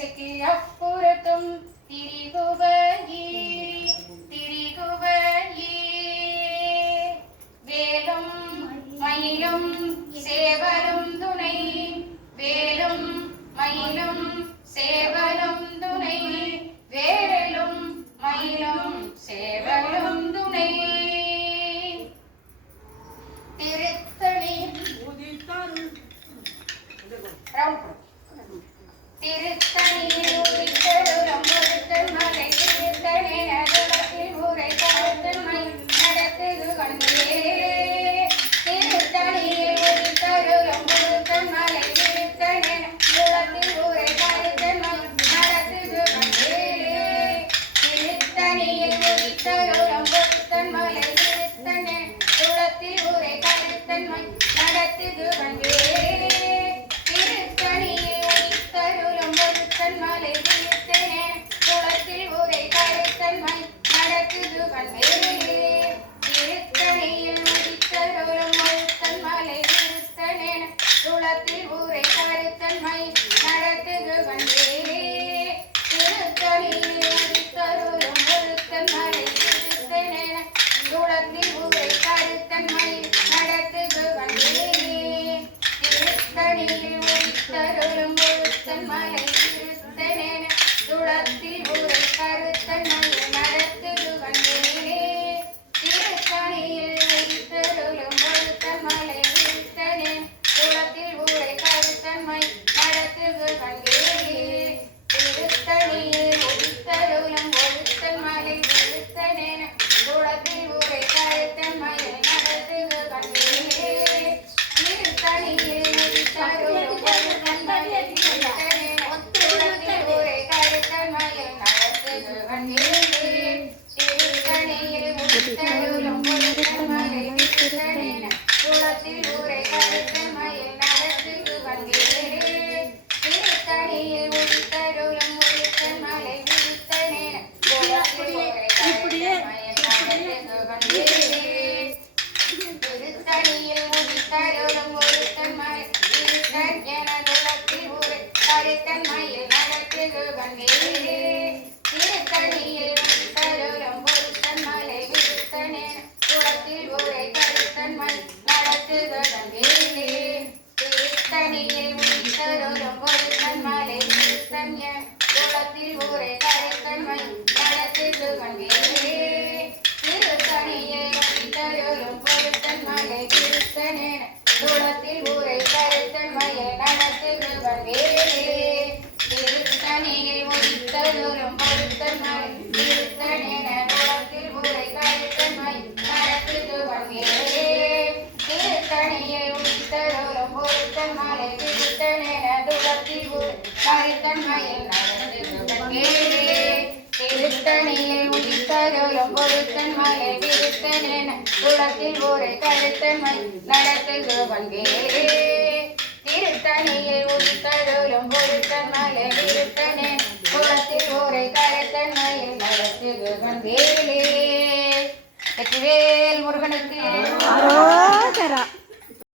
அப்புறத்தும் திரிகுவகி திரிகுவகி வேலும் மயிலும் சேவலும் துணை வேலும் மயிலும் சேவலும் துணை வேலும் மயிலும் சேவலும் துணை. திருத்தணி. ரவுண்ட் திருத்தணியில் உதித்தருளும் ஒருத்தன் மலை திருத்தணி நடுவத்தில் உரை கருத்தன் மை நடத்துது கண்டே திருத்தணியில் உதித்தருளும் ஒருத்தன் மலை திருத்தணி நடுவத்தில் உரை கருத்தன் மை நடத்துது கண்டே திருத்தணியில் உதித்தருளும் ஒருத்தன் மலை திருத்தணி நடுவத்தில் உரை கருத்தன் மை நடத்துது திருத்தணியில் உதித்தருளும் ஒருத்தன் மலை திருத்தனே குளத்தில் உரை கருத்தன்மை நடக்குது கண்டே திருத்தணியில் உதித்தருளும் ஒருத்தன் மலை திருத்தனே குளத்தில் உரை கருத்தன்மை நடக்குது கண்டே திருத்தணியில் உதித்தருளும் ஒருத்தன் மலை திருத்தனே குளத்தில் உரை கருத்தன்மை நடக்குது கண்டே திருத்தணியில் உதித்தருளும் ஒருத்தன் மலை திருத்தனேன துளத்தில் உரை கருத்தன்மை நடத்துது கண்டேனே திருத்தணியில் உதித்தருளும் ஒருத்தன் மலை திருத்தனேன் துளத்தில் உரை கருத்தன்மை நடத்துது கண்டேனே திருத்தணியில் உதித்தருளும் ஒருத்தன் மலை திருத்தனேன துளத்தில் உரை கருத்தன்மை நடத்துது கண்டேனே திருத்தணியில் உதித்தருளும் ஒருத்தன் மலை திருத்தனேன துளத்தில் உரை கருத்தன்மை நடத்துது கண்டேனே திருத்தணியில் உதித்தருளும் ஒருத்தன் மலை திருத்தனேன துளத்தில் உரை கருத்தன்மை நடத்துது கண்டேனே திருத்தணியில் உதித்தருளும் ஒருத்தன் மலை திருத்தனேன துளத்தில் உரை கருத்தன்மை நடத்துது கண்டேனே திருத்தணியில் உதித்தருளும் ஒருத்தன் மலை திருத்தன் என துளத்தில் ஒரு கருத்தன் மயில் நடத்துகு கண்டே திருத்தணியில் உதித்தருளும் ஒருத்தன் மலை விருத்தனே துளத்தில் ஒரு கருத்தன் மயில் நடத்துகு கண்டே திருத்தணியில் உதித்தருளும் ஒருத்தன் மலை விருத்தன் என துளத்தில் ஒரு கருத்தன் மயில் நடத்துகு கண்டே திருத்தணியில் உதித்தருளும் ஒருத்தன் மலை விருத்தனே ஊரை கருத்தன் மயில் நடத்துகு கண்டே திருத்தணியில் உதித்தருளும் ஒருத்தன் மலை விருத்தனே துளத்தில் ஊரை கருத்தன் மயில் நடத்துகு கண்டே திருத்தணியில் உதித்தருளும் ஒருத்தன் மலை விருத்தனே துளத்தில் ஊரை கருத்தன் மயில் நடத்துகு கண்டே திருத்தணியில் உதித்தருளும் ஒருத்தன் மலை விருத்தனென குளத்தில் ஒரு கருத்தன்மை நடத்துகு வந்தே திருத்தணியில் உதித்தருளும் ஒருத்தன் மலை விருத்தனென குளத்தில் ஒரு கருத்தன்மையில் நடத்துகு வந்தேலே வெற்றிவேல்